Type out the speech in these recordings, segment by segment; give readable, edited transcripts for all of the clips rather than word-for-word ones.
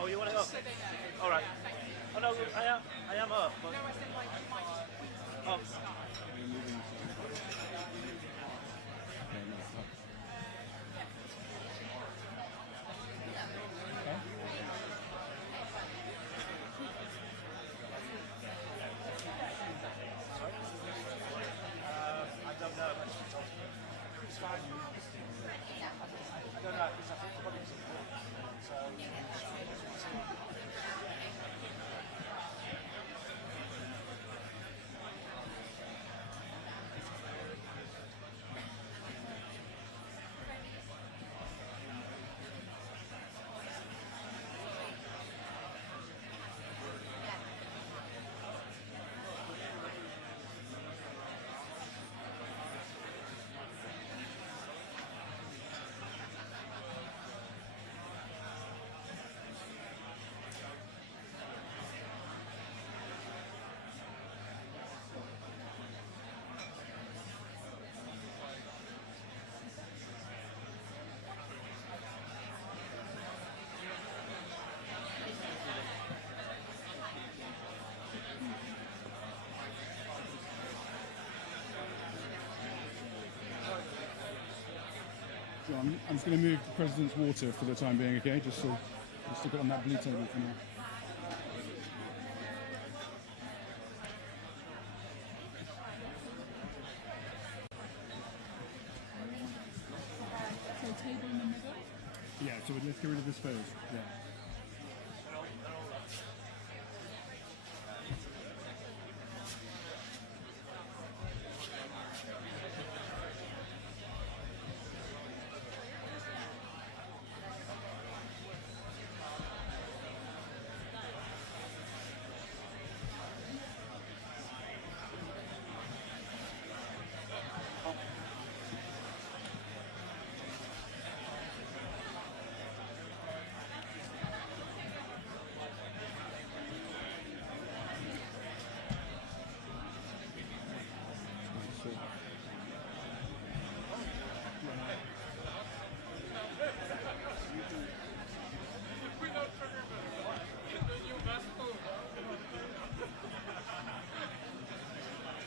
Oh, you want to go? All right. Oh no, I am up. But... No, I said like you might just point to the Oh. start. I don't know. It's fine. I don't know because I think the body's important. So. I'm just going to move the President's water for the time being, okay? Just so we'll stick it on that blue table for now. So table in the middle? Yeah, so let's get rid of this first. Yeah.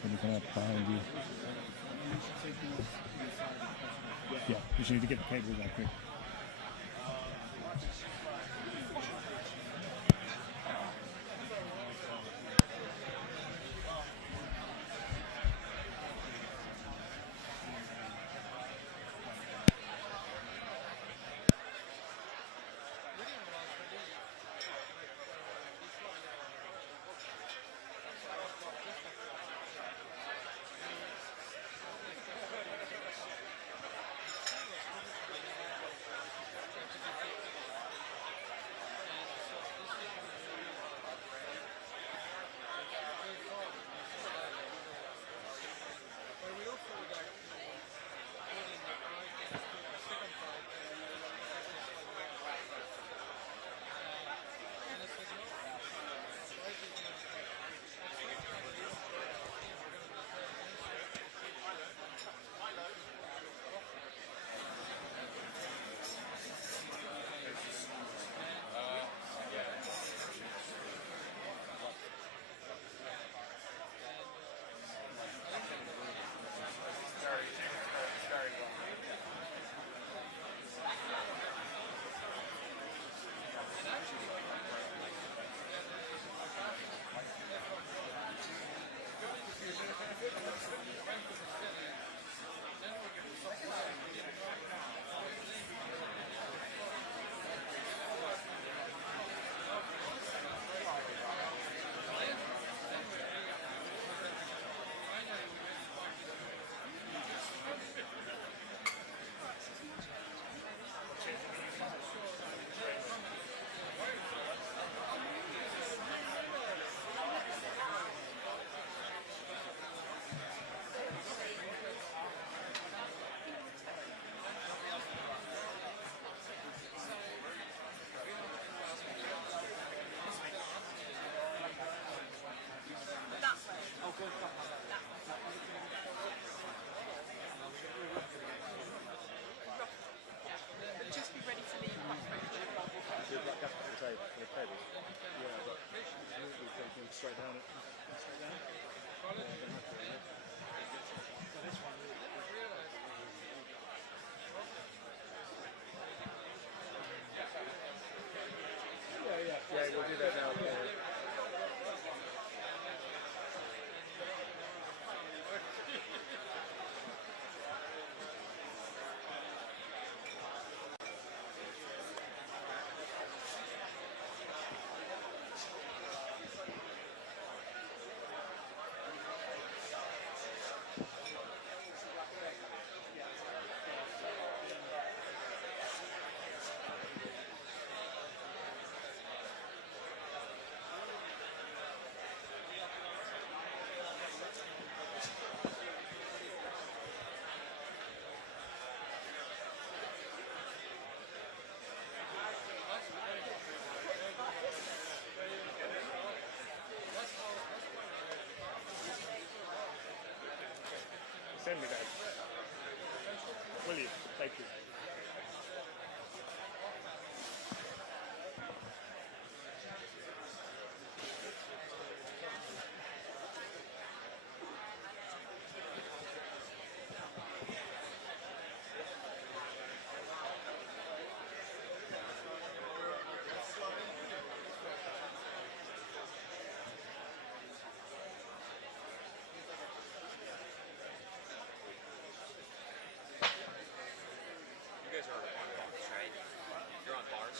Coming up behind you. Yeah, we just need to get the cable back quick. send me that. Will you? Thank you. You guys are on bars, right? You're on bars.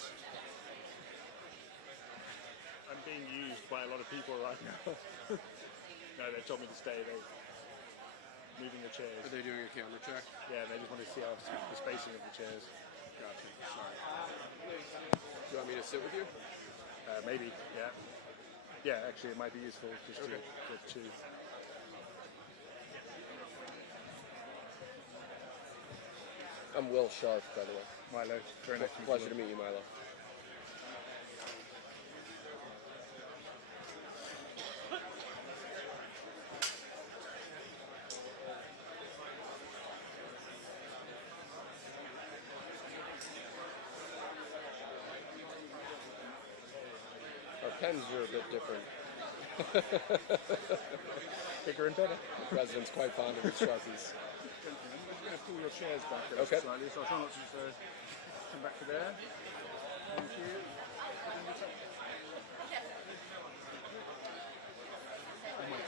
I'm being used by a lot of people right now. No, they told me to stay. They're moving the chairs. Are they doing a camera check? Yeah, they just want to see how the spacing of the chairs. Gotcha. Sorry. Do you want me to sit with you? Maybe, yeah. Yeah, actually, it might be useful just Okay. to get two. I'm Will Sharp, by the way. Milo, very nice to meet you. Pleasure to meet you, Milo. Our pens are a bit different. Bigger and better. The president's quite fond of his Sharpies. Gentlemen, we're going to pull your chairs back ever Okay. slightly, so I'll try not to come back to there. Thank you.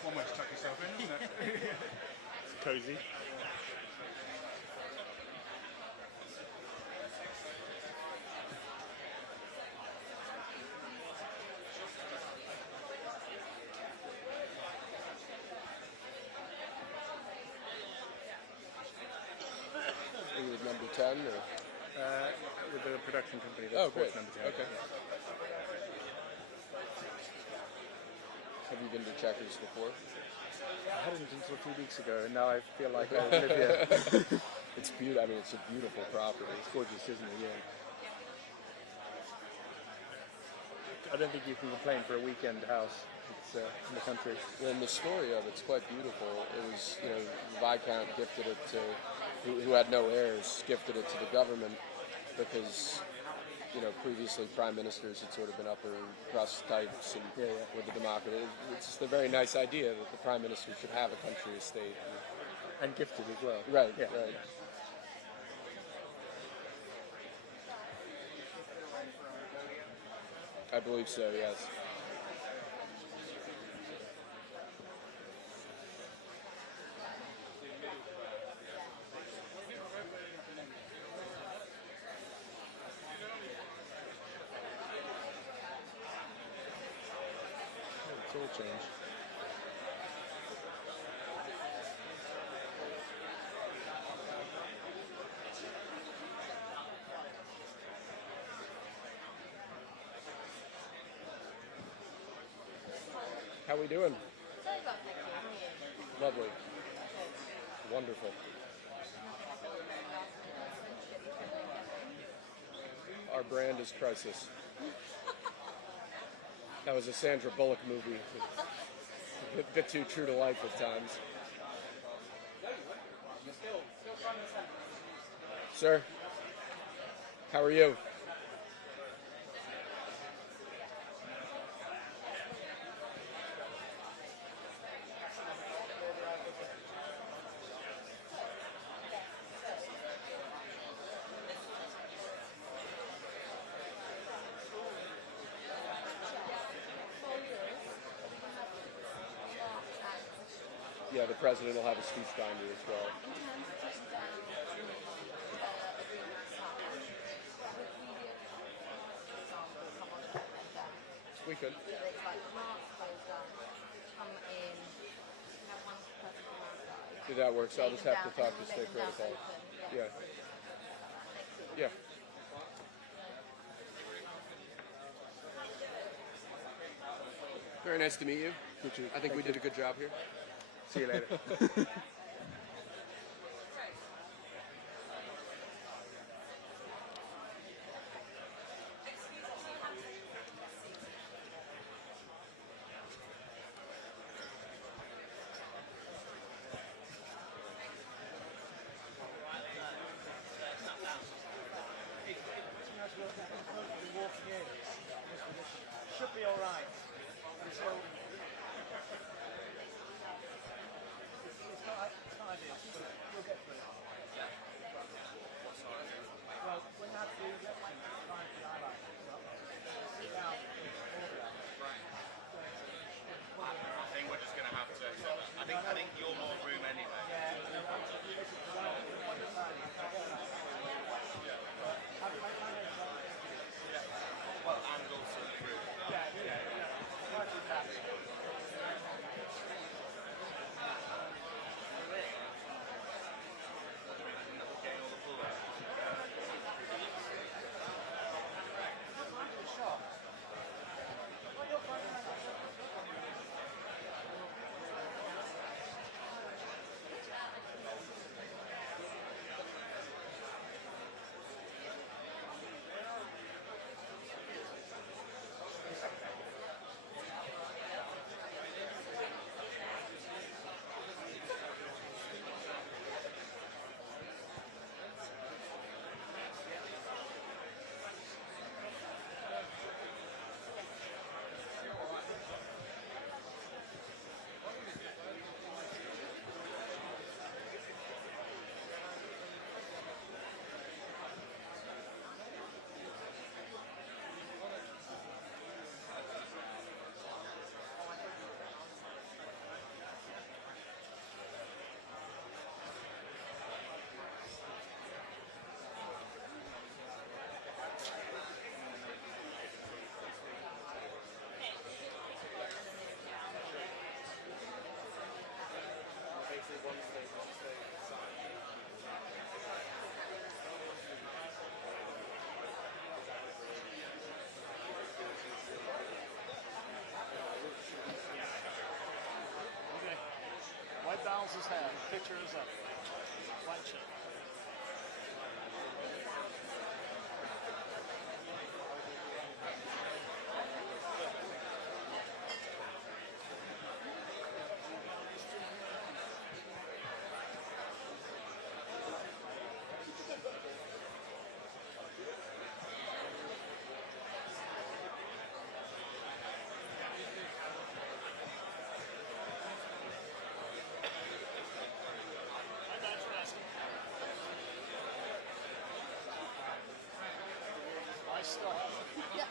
One way to tuck yourself in, isn't it? It's cozy. Are you with number 10? Or? With the production company, Oh, that's great. number 10. Okay. Have you been to Chequers before? I hadn't until 2 weeks ago, and now I feel like I live here. It's beautiful. I mean, it's a beautiful property. It's gorgeous, isn't it? Yeah. I don't think you can complain for a weekend house. It's in the country. Well, and the story of it's quite beautiful. It was, the Viscount gifted it to, who had no heirs, gifted it to the government because, previously prime ministers had sort of been upper crust types and with the democracy. It's just a very nice idea that the prime minister should have a country estate. And gifted as well. Right, Yeah. right. I believe so, yes. It's all changed. How we doing? Very well, thank you. How are you? Lovely. Wonderful. Our brand is crisis. That was a Sandra Bullock movie. A bit too true to life at times. Sir, how are you? Yeah, the president will have a speech binder as well. In terms of putting down agreement side, would video for example, come on an agenda? We could. So it's like Mark goes down, come in, have one person from our side. If that works, I'll just have to talk to state Make them protocol. open, Yeah. Yeah. Very nice to meet you. I think we did a good job here. See you later. Should be all right. Until it's not ideal, but we'll get through it. Well, when you have the elections, it's trying to highlight it. Now, I think we're just going to have to. I think you're more room anyway. Well, and also the room. Getting all the pull out. White balances head. Picture is up. White chip. Nice stuff. Yeah.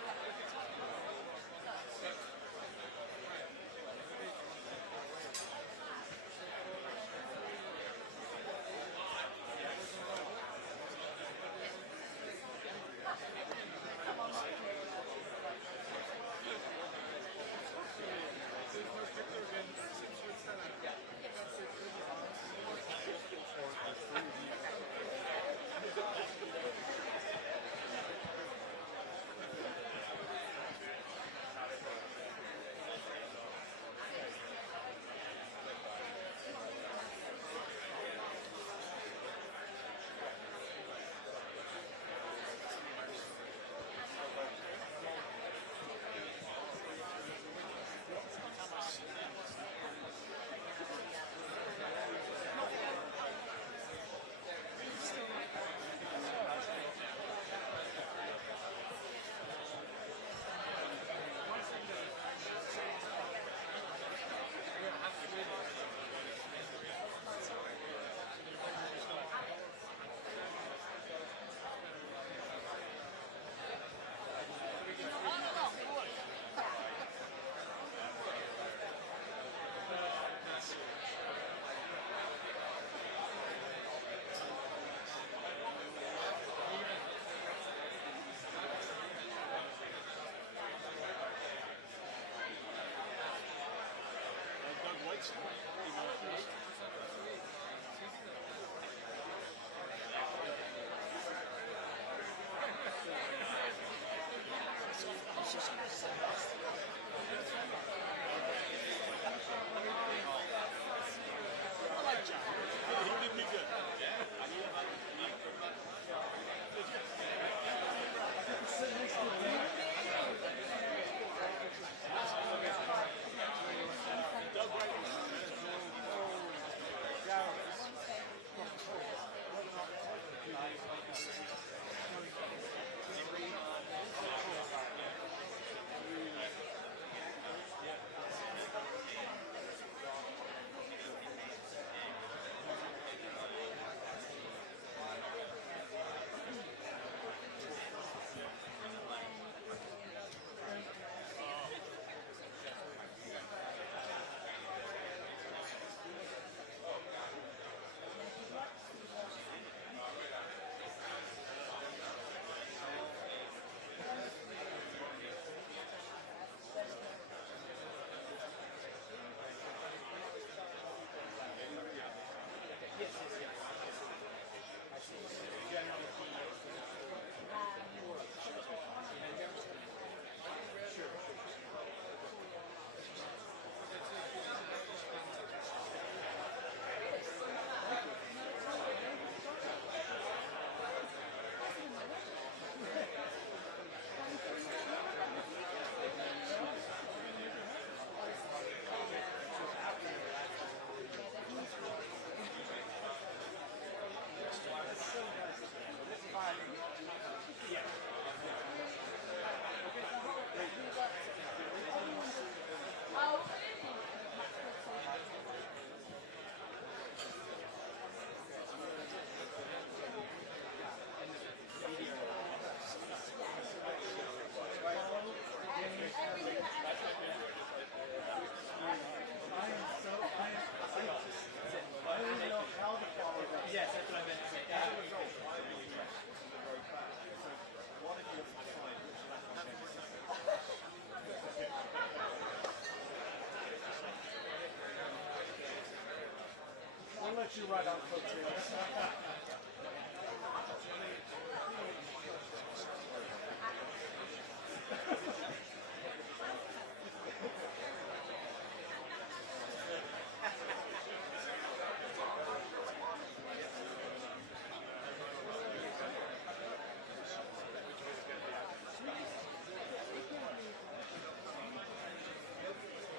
Doug Wright was You right on coattails.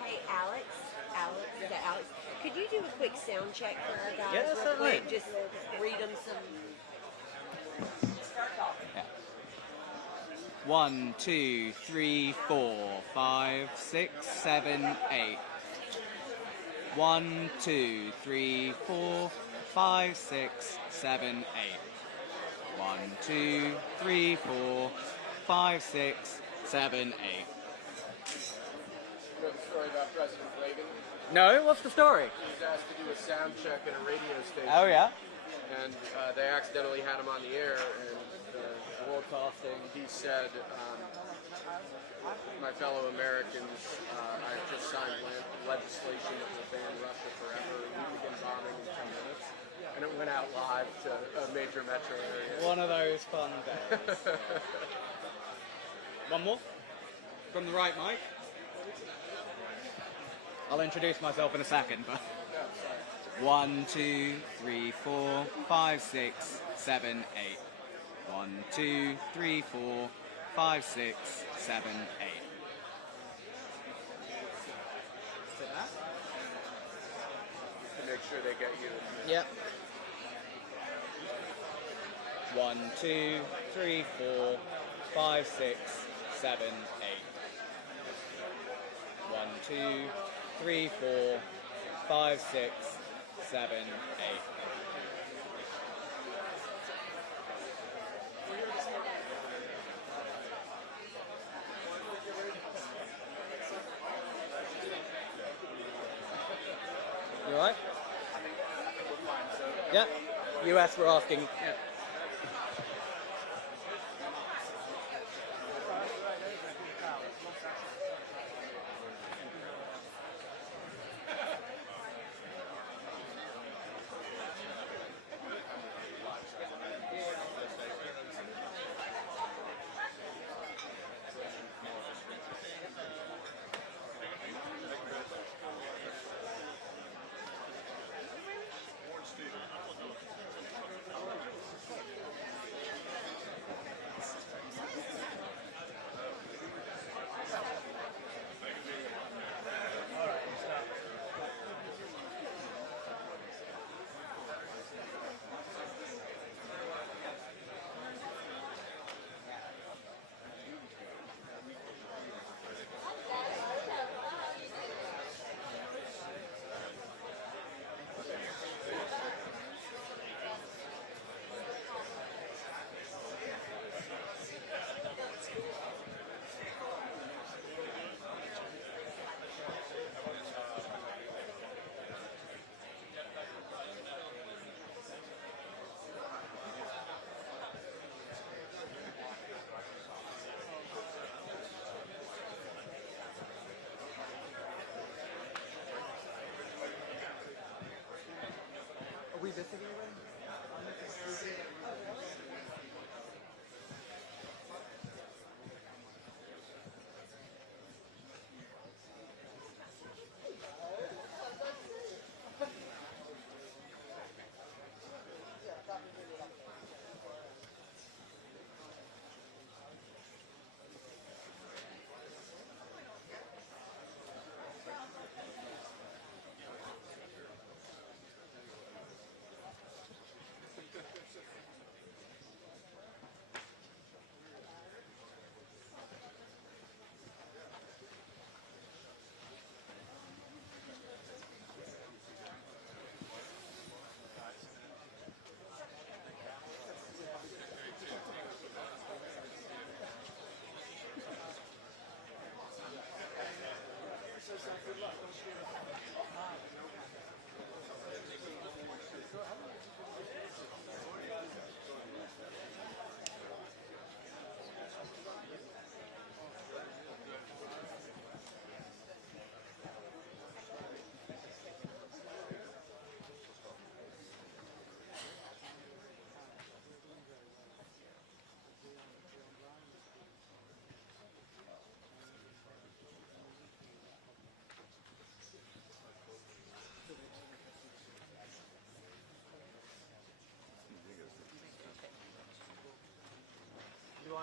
Hey, Alex. Is that Alex? Could you do a quick sound check for our guys? Yeah, real certainly. quick? Just read them some. Yeah. 1, 2, 3, 4, 5, 6, 7, 8. 1, 2, 3, 4, 5, 6, 7, 8. 1, 2, 3, 4, 5, 6, 7, 8. You know the story about President Reagan? No, what's the story? He was asked to do a sound check at a radio station. Oh yeah. And they accidentally had him on the air, and Broadcasting. he said, my fellow Americans, I've just signed legislation that will ban Russia forever. We begin bombing in 10 minutes. And it went out live to a major metro area. One of those fun days. One more from the right mic. I'll introduce myself in a second, but 1, 2, 3, 4, 5, 6, 7, 8. 1, 2, 3, 4, 5, 6, 7, 8. Is it that? To make sure they get you. Yep. 1, 2, 3, 4, 5, 6, 7, 8. 1, 2, 3, 4, 5, 6, 7, 8. You alright? Yeah. US were asking. Yeah.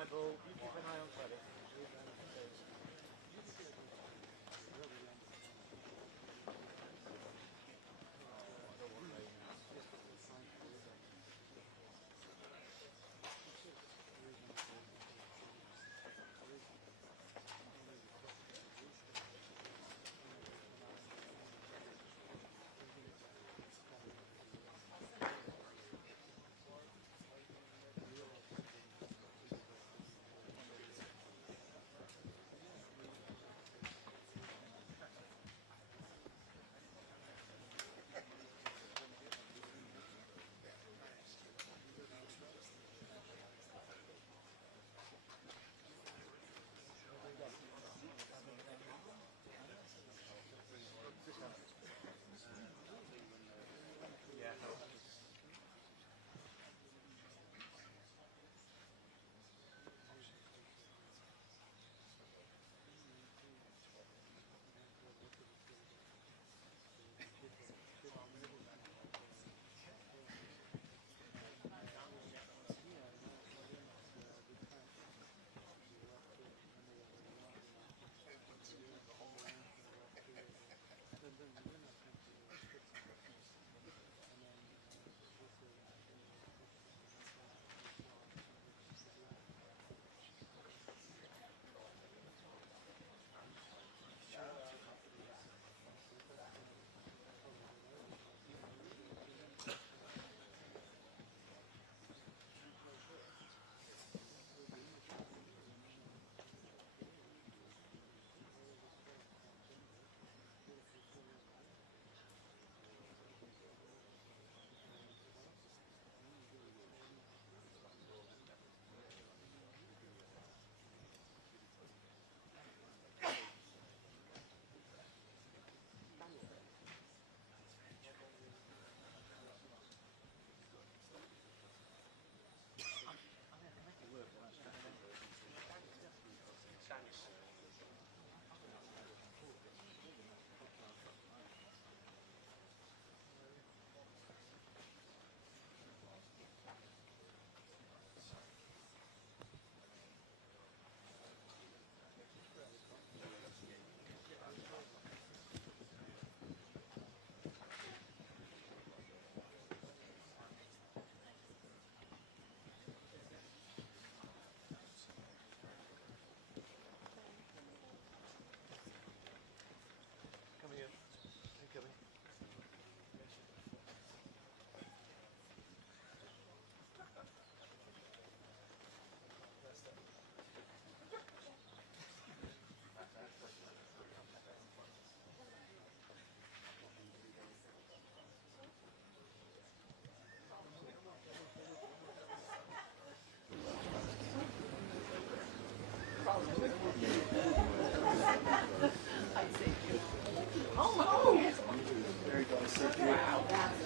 Michael. You keep an eye on Freddie.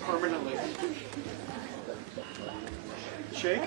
Permanently. Shake?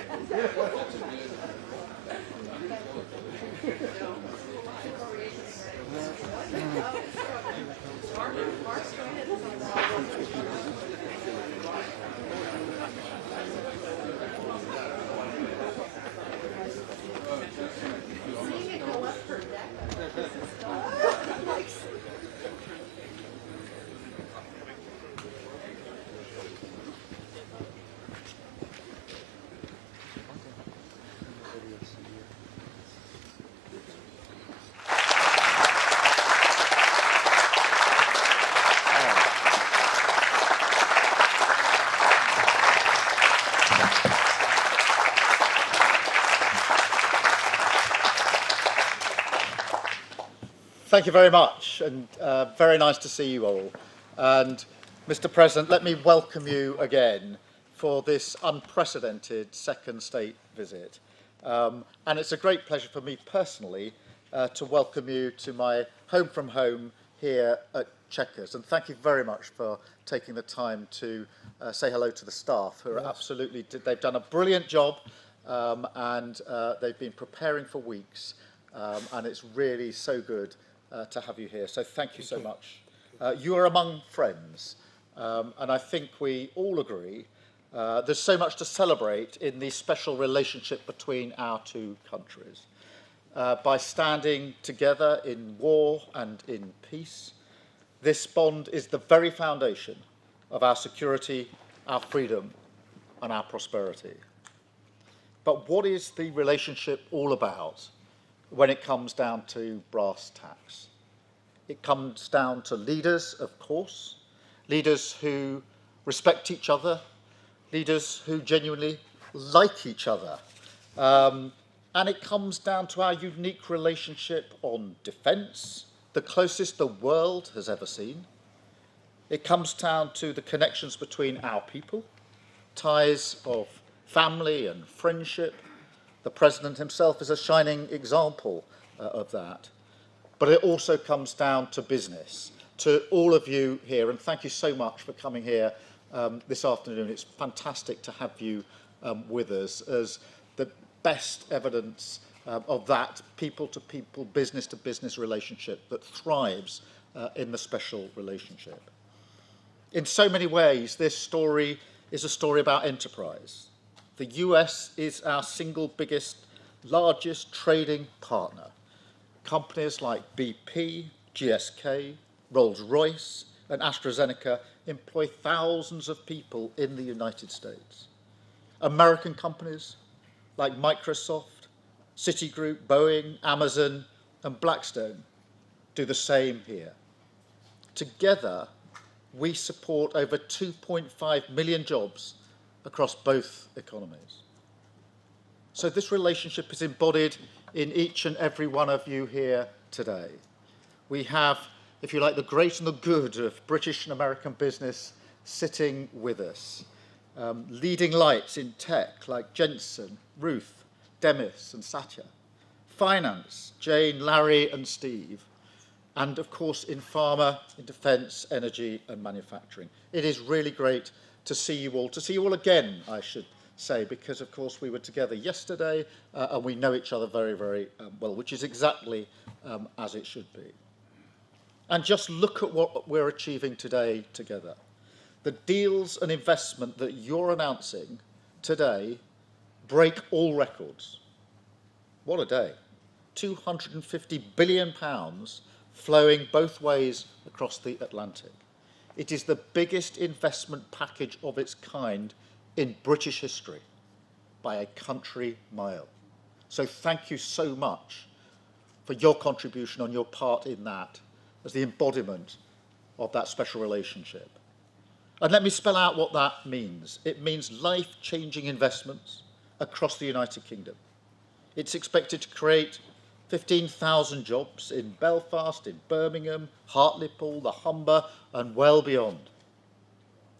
Thank you very much, and very nice to see you all. And Mr. President, let me welcome you again for this unprecedented second state visit. And it's a great pleasure for me personally to welcome you to my home from home here at Chequers. And thank you very much for taking the time to say hello to the staff, who are absolutely, they've done a brilliant job, and they've been preparing for weeks. And it's really so good to have you here. So thank you so much. You are among friends, and I think we all agree There's so much to celebrate in the special relationship between our two countries. By standing together in war and in peace, this bond is the very foundation of our security, our freedom, and our prosperity. But what is the relationship all about when it comes down to brass tacks? It comes down to leaders, of course, leaders who respect each other, leaders who genuinely like each other. And it comes down to our unique relationship on defence, the closest the world has ever seen. It comes down to the connections between our people, ties of family and friendship. The President himself is a shining example of that. But it also comes down to business, to all of you here, and thank you so much for coming here this afternoon. It's fantastic to have you with us as the best evidence of that people-to-people, business-to-business relationship that thrives in the special relationship. In so many ways, this story is a story about enterprise. The US is our single biggest, largest trading partner. Companies like BP, GSK, Rolls-Royce, and AstraZeneca employ thousands of people in the United States. American companies like Microsoft, Citigroup, Boeing, Amazon, and Blackstone do the same here. Together, we support over 2.5 million jobs across both economies. So this relationship is embodied in each and every one of you here today. We have, if you like, the great and the good of British and American business sitting with us. Leading lights in tech like Jensen, Ruth, Demis and Satya. Finance, Jane, Larry and Steve. And of course in pharma, in defence, energy and manufacturing. It is really great to see you all again, I should say, because of course we were together yesterday and we know each other very, very well, which is exactly as it should be. And just look at what we're achieving today together. The deals and investment that you're announcing today break all records. What a day. £250 billion flowing both ways across the Atlantic. It is the biggest investment package of its kind in British history by a country mile. So thank you so much for your contribution on your part in that as the embodiment of that special relationship. And let me spell out what that means. It means life-changing investments across the United Kingdom. It's expected to create 15,000 jobs in Belfast, in Birmingham, Hartlepool, the Humber, and well beyond.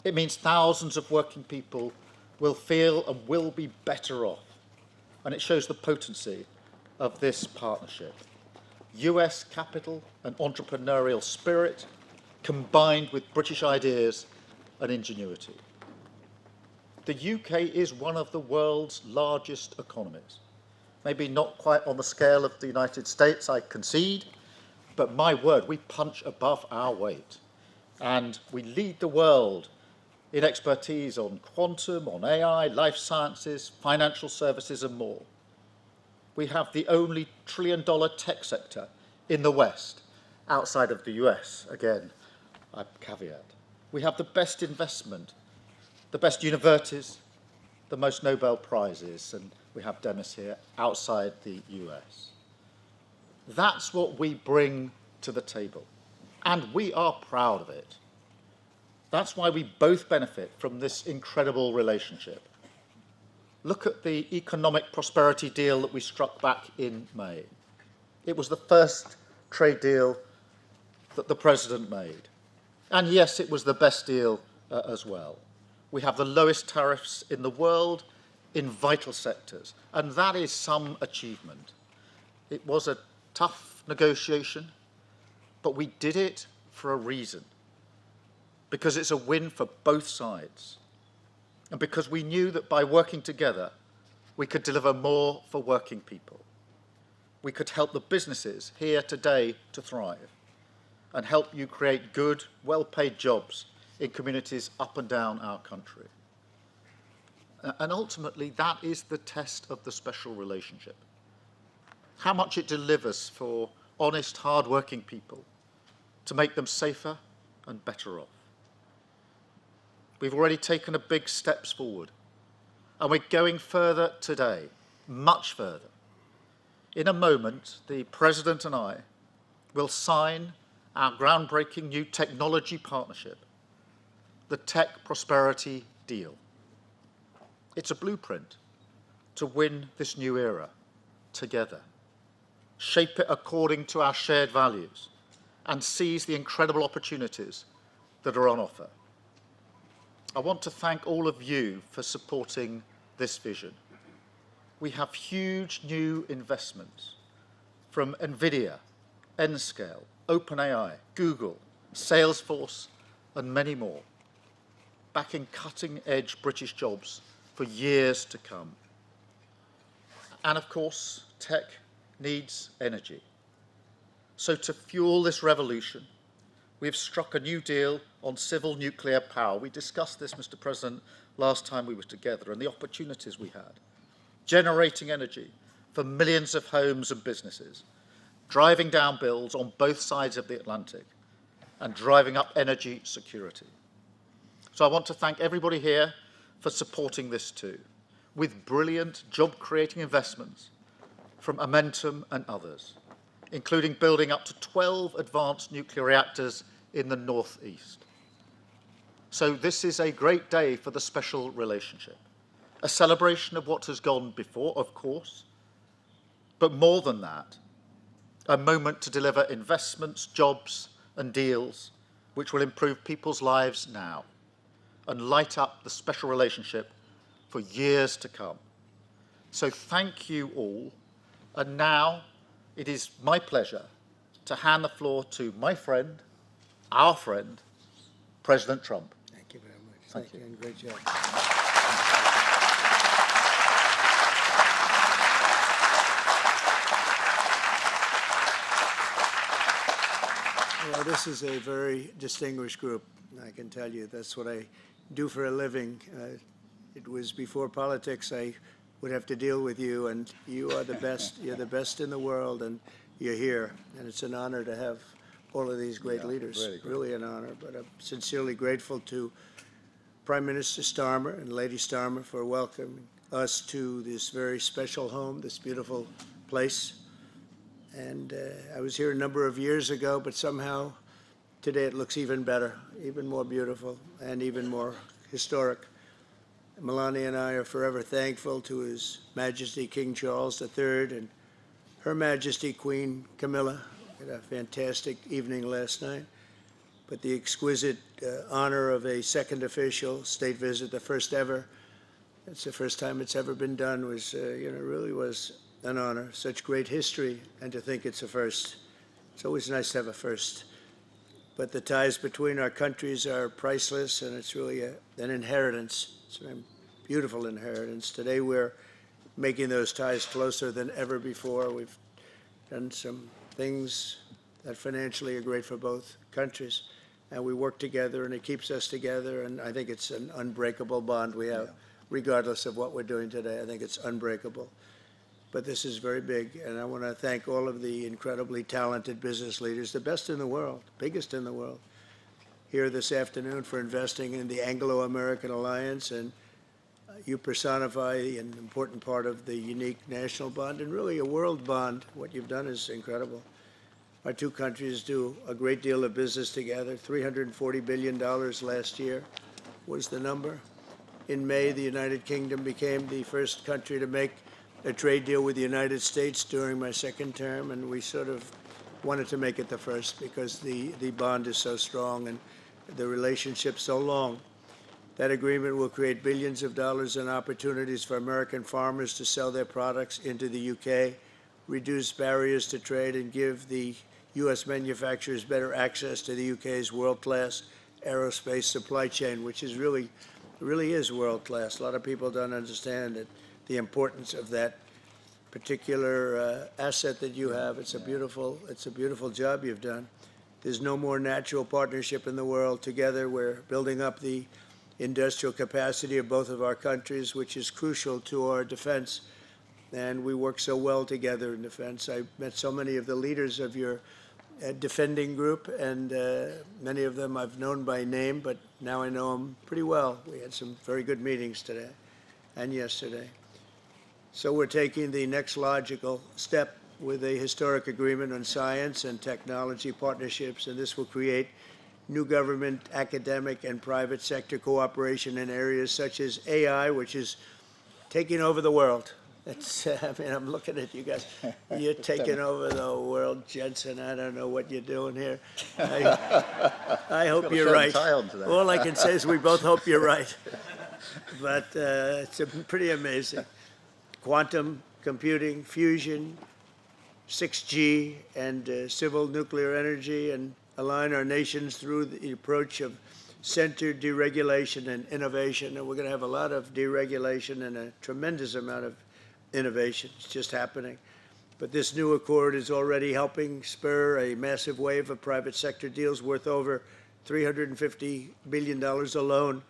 It means thousands of working people will feel and will be better off. And it shows the potency of this partnership. US capital and entrepreneurial spirit combined with British ideas and ingenuity. The UK is one of the world's largest economies. Maybe not quite on the scale of the United States, I concede, but my word, we punch above our weight. And we lead the world in expertise on quantum, on AI, life sciences, financial services and more. We have the only trillion-dollar tech sector in the West, outside of the US, again, I caveat. We have the best investment, the best universities, the most Nobel Prizes, and we have Demis here, outside the US. That's what we bring to the table, and we are proud of it. That's why we both benefit from this incredible relationship. Look at the economic prosperity deal that we struck back in May. It was the first trade deal that the President made. And yes, it was the best deal as well. We have the lowest tariffs in the world in vital sectors, and that is some achievement. It was a tough negotiation, but we did it for a reason. Because it's a win for both sides. And because we knew that by working together, we could deliver more for working people. We could help the businesses here today to thrive and help you create good, well-paid jobs in communities up and down our country. And ultimately, that is the test of the special relationship. How much it delivers for honest, hard-working people to make them safer and better off. We've already taken a big steps forward, and we're going further today, much further. In a moment, the President and I will sign our groundbreaking new technology partnership, the Tech Prosperity Deal. It's a blueprint to win this new era together, shape it according to our shared values, and seize the incredible opportunities that are on offer. I want to thank all of you for supporting this vision. We have huge new investments from NVIDIA, Nscale, OpenAI, Google, Salesforce, and many more, backing cutting-edge British jobs for years to come. And of course, tech needs energy. So to fuel this revolution, we've struck a new deal on civil nuclear power. We discussed this, Mr. President, last time we were together, and the opportunities we had. Generating energy for millions of homes and businesses, driving down bills on both sides of the Atlantic, and driving up energy security. So I want to thank everybody here for supporting this too, with brilliant job-creating investments from Momentum and others, including building up to 12 advanced nuclear reactors in the northeast. So this is a great day for the special relationship, a celebration of what has gone before, of course, but more than that, a moment to deliver investments, jobs, and deals which will improve people's lives now and light up the special relationship for years to come. So thank you all. And now it is my pleasure to hand the floor to my friend, our friend, President Trump. Thank you very much. Thank you, and great job. Well, this is a very distinguished group. I can tell you that's what I do for a living. It was before politics. I would have to deal with you, and you are the best. You're the best in the world, and you're here. And it's an honor to have all of these great leaders. Really an honor. But I'm sincerely grateful to Prime Minister Starmer and Lady Starmer for welcoming us to this very special home, this beautiful place. And I was here a number of years ago, but somehow today it looks even better, even more beautiful, and even more historic. Melania and I are forever thankful to His Majesty King Charles III and Her Majesty Queen Camilla. We had a fantastic evening last night. But the exquisite honor of a second official state visit, the first ever, it's the first time it's ever been done, was, really was an honor. Such great history, and to think it's a first. It's always nice to have a first. But the ties between our countries are priceless, and it's really an inheritance. It's a beautiful inheritance. Today we're making those ties closer than ever before. We've done some things that financially are great for both countries, and we work together, and it keeps us together, and I think it's an unbreakable bond we have, regardless of what we're doing today. I think it's unbreakable. But this is very big, and I want to thank all of the incredibly talented business leaders, the best in the world, biggest in the world, here this afternoon for investing in the Anglo-American alliance, and you personify an important part of the unique national bond and really a world bond. What you've done is incredible. Our two countries do a great deal of business together. $340 billion last year was the number. In May, the United Kingdom became the first country to make a trade deal with the United States during my second term, and we sort of wanted to make it the first because the bond is so strong and the relationship so long. That agreement will create billions of dollars in opportunities for American farmers to sell their products into the UK, reduce barriers to trade, and give the U.S. manufacturers better access to the UK's world-class aerospace supply chain, which is really is world-class. A lot of people don't understand it. The importance of that particular asset that you have. It's a beautiful job you've done. There's no more natural partnership in the world. Together, we're building up the industrial capacity of both of our countries, which is crucial to our defense. And we work so well together in defense. I met so many of the leaders of your defending group, and many of them I've known by name, but now I know them pretty well. We had some very good meetings today and yesterday. So we're taking the next logical step with a historic agreement on science and technology partnerships, and this will create new government, academic, and private sector cooperation in areas such as AI, which is taking over the world. I mean, I'm looking at you guys. You're taking over the world, Jensen. I don't know what you're doing here. I hope you're right. All I can say is we both hope you're right. But it's pretty amazing. Quantum computing, fusion, 6G, and civil nuclear energy, and align our nations through the approach of centered deregulation and innovation. And we're going to have a lot of deregulation and a tremendous amount of innovation. It's just happening. But this new accord is already helping spur a massive wave of private sector deals worth over $350 billion alone,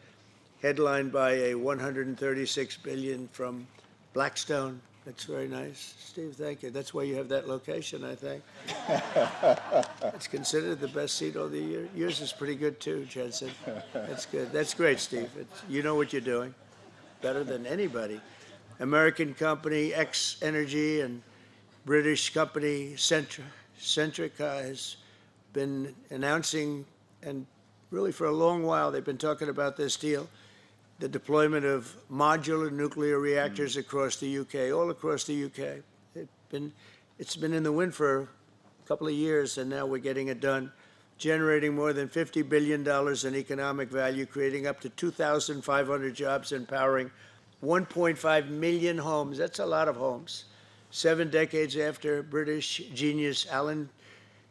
headlined by a $136 billion from Blackstone. That's very nice. Steve, thank you. That's why you have that location, I think. It's considered the best seat of the year. Yours is pretty good too, Jensen. That's good. That's great, Steve. You know what you're doing better than anybody. American company X Energy and British company Centrica has been announcing, and really for a long while they've been talking about this deal, the deployment of modular nuclear reactors across the UK, all across the UK. It's been in the wind for a couple of years, and now we're getting it done, generating more than $50 billion in economic value, creating up to 2,500 jobs, and powering 1.5 million homes. That's a lot of homes. 7 decades after British genius Alan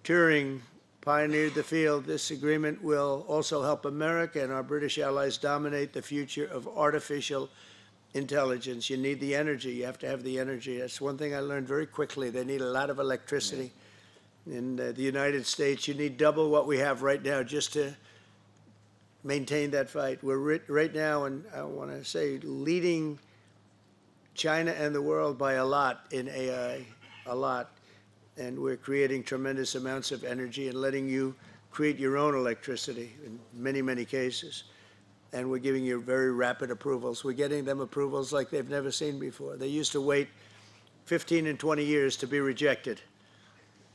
Turing pioneered the field, this agreement will also help America and our British allies dominate the future of artificial intelligence. You need the energy. You have to have the energy. That's one thing I learned very quickly. They need a lot of electricity. In the United States, you need double what we have right now just to maintain that fight. We're right now, and I want to say, leading China and the world by a lot in AI, a lot. And we're creating tremendous amounts of energy and letting you create your own electricity in many, many cases. And we're giving you very rapid approvals. We're getting them approvals like they've never seen before. They used to wait 15 and 20 years to be rejected.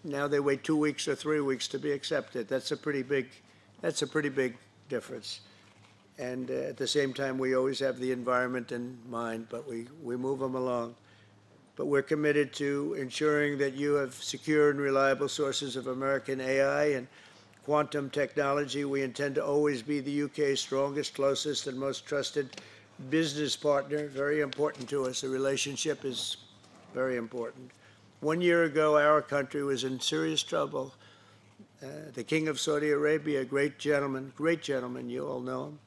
Now they wait 2 weeks or 3 weeks to be accepted. That's a pretty big difference. And at the same time, we always have the environment in mind, but we move them along. But we're committed to ensuring that you have secure and reliable sources of American AI and quantum technology. We intend to always be the UK's strongest, closest, and most trusted business partner. Very important to us. The relationship is very important. 1 year ago, our country was in serious trouble. The King of Saudi Arabia, great gentleman, you all know him.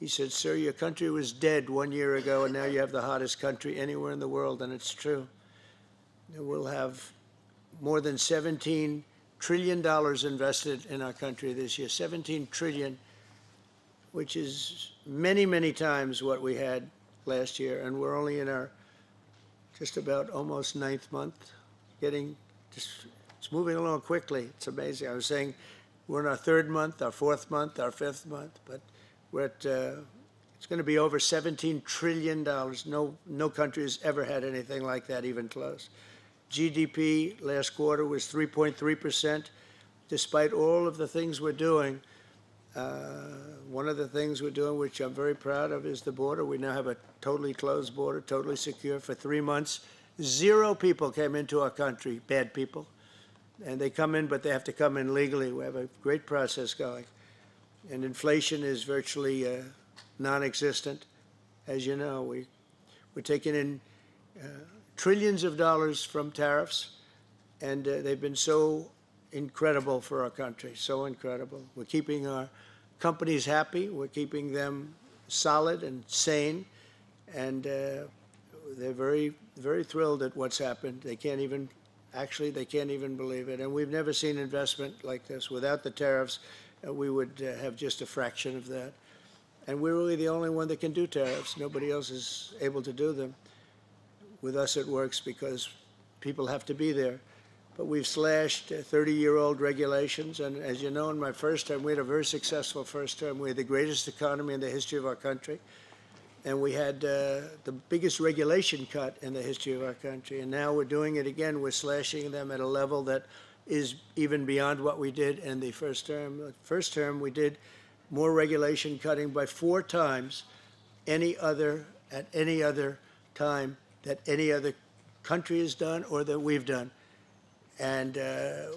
He said, "Sir, your country was dead 1 year ago, and now you have the hottest country anywhere in the world," and it's true. We'll have more than $17 trillion invested in our country this year, 17 trillion, which is many, many times what we had last year, and we're only in our just about almost 9th month, it's moving along quickly. It's amazing. I was saying we're in our 3rd month, our 4th month, our 5th month, but we're at, it's going to be over $17 trillion. No country has ever had anything like that, even close. GDP last quarter was 3.3%. Despite all of the things we're doing, one of the things we're doing, which I'm very proud of, is the border. We now have a totally closed border, totally secure. For 3 months, 0 people came into our country, bad people. And they come in, but they have to come in legally. We have a great process going. And inflation is virtually non-existent. As you know, we're taking in trillions of dollars from tariffs, and they've been so incredible for our country, so incredible. We're keeping our companies happy. We're keeping them solid and sane, and they're very, very thrilled at what's happened. They can't even believe it. And we've never seen investment like this. Without the tariffs, we would have just a fraction of that. And we're really the only one that can do tariffs. Nobody else is able to do them. With us, it works because people have to be there. But we've slashed 30-year-old regulations. And as you know, in my first term, we had a very successful first term. We had the greatest economy in the history of our country. And we had the biggest regulation cut in the history of our country. And now we're doing it again. We're slashing them at a level that is even beyond what we did in the first term. The first term, we did more regulation cutting by 4 times at any other time that any other country has done or that we've done. And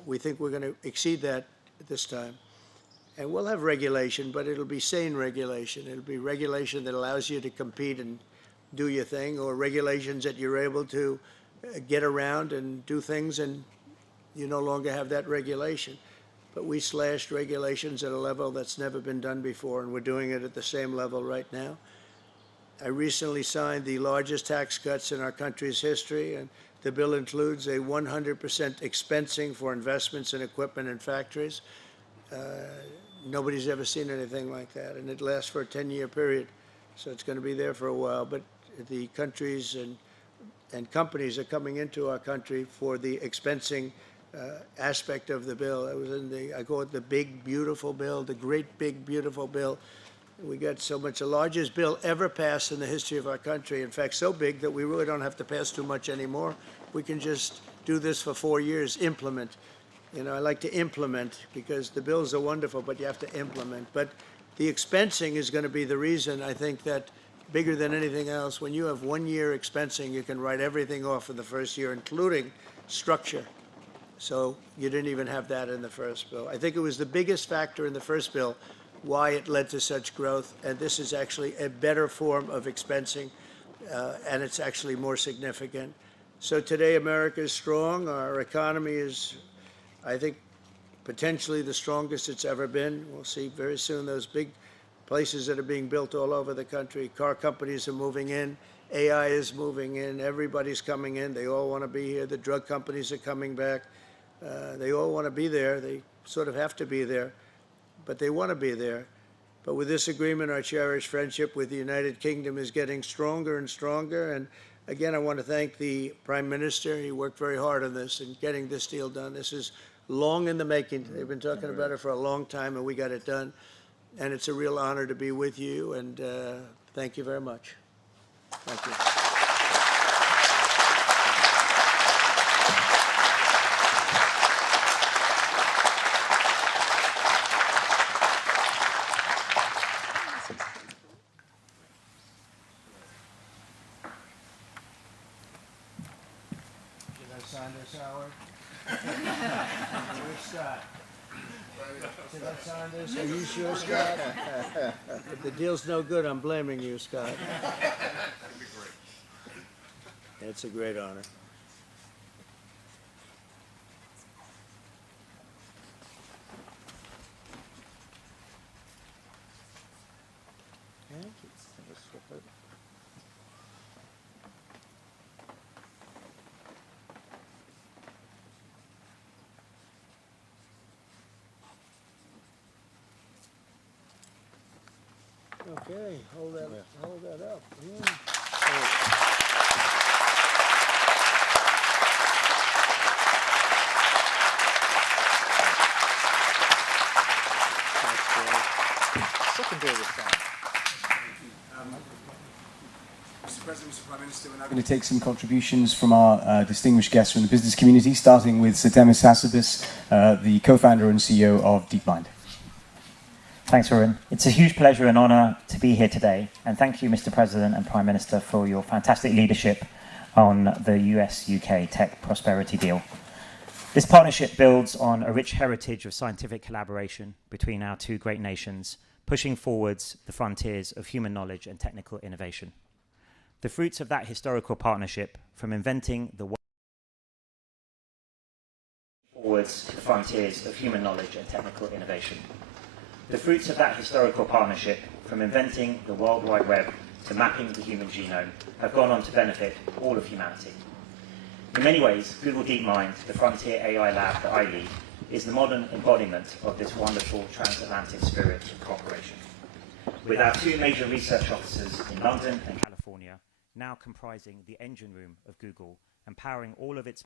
we think we're going to exceed that this time. And we'll have regulation, but it'll be sane regulation. It'll be regulation that allows you to compete and do your thing, or regulations that you're able to get around and do things and you no longer have that regulation. But we slashed regulations at a level that's never been done before, and we're doing it at the same level right now. I recently signed the largest tax cuts in our country's history, and the bill includes a 100% expensing for investments in equipment and factories. Nobody's ever seen anything like that, and it lasts for a 10-year period, so it's going to be there for a while. But the countries and companies are coming into our country for the expensing aspect of the bill. It was in I call it the big, beautiful bill, the great, big, beautiful bill. We got so much, the largest bill ever passed in the history of our country. In fact, so big that we really don't have to pass too much anymore. We can just do this for 4 years, implement. You know, I like to implement because the bills are wonderful, but you have to implement. But the expensing is going to be the reason, I think, that bigger than anything else, when you have 1 year expensing, you can write everything off for the first year, including structure. So you didn't even have that in the first bill. I think it was the biggest factor in the first bill why it led to such growth, and this is actually a better form of expensing, and it's actually more significant. So today America is strong. Our economy is, I think, potentially the strongest it's ever been. We'll see very soon those big places that are being built all over the country. Car companies are moving in. AI is moving in. Everybody's coming in. They all want to be here. The drug companies are coming back. They all want to be there. They sort of have to be there, but they want to be there. But with this agreement, our cherished friendship with the United Kingdom is getting stronger and stronger. And again, I want to thank the Prime Minister. He worked very hard on this and getting this deal done. This is long in the making. They've been talking about it for a long time, and we got it done. And it's a real honor to be with you, and thank you very much. Thank you. Sign this, Howard? Where's Scott? Did I sign this? Are you sure, Scott? If the deal's no good, I'm blaming you, Scott. It's a great honor. Thank you. Okay, hold that up. Secondary this time. Mr. President, Mr. Prime Minister, we're now going to take some contributions from our distinguished guests from the business community, starting with Sir Demis Hassabis, the co-founder and CEO of DeepMind. Thanks, Warren. It's a huge pleasure and honour to be here today, and thank you, Mr. President and Prime Minister, for your fantastic leadership on the US-UK tech prosperity deal. This partnership builds on a rich heritage of scientific collaboration between our two great nations, pushing forwards the frontiers of human knowledge and technical innovation. The fruits of that historical partnership, from inventing the forwards the frontiers of human knowledge and technical innovation. The fruits of that historical partnership, from inventing the World Wide Web to mapping the human genome, have gone on to benefit all of humanity. In many ways, Google DeepMind, the frontier AI lab that I lead, is the modern embodiment of this wonderful transatlantic spirit of cooperation. with our two major research offices in London and California, now comprising the engine room of Google, and powering all of its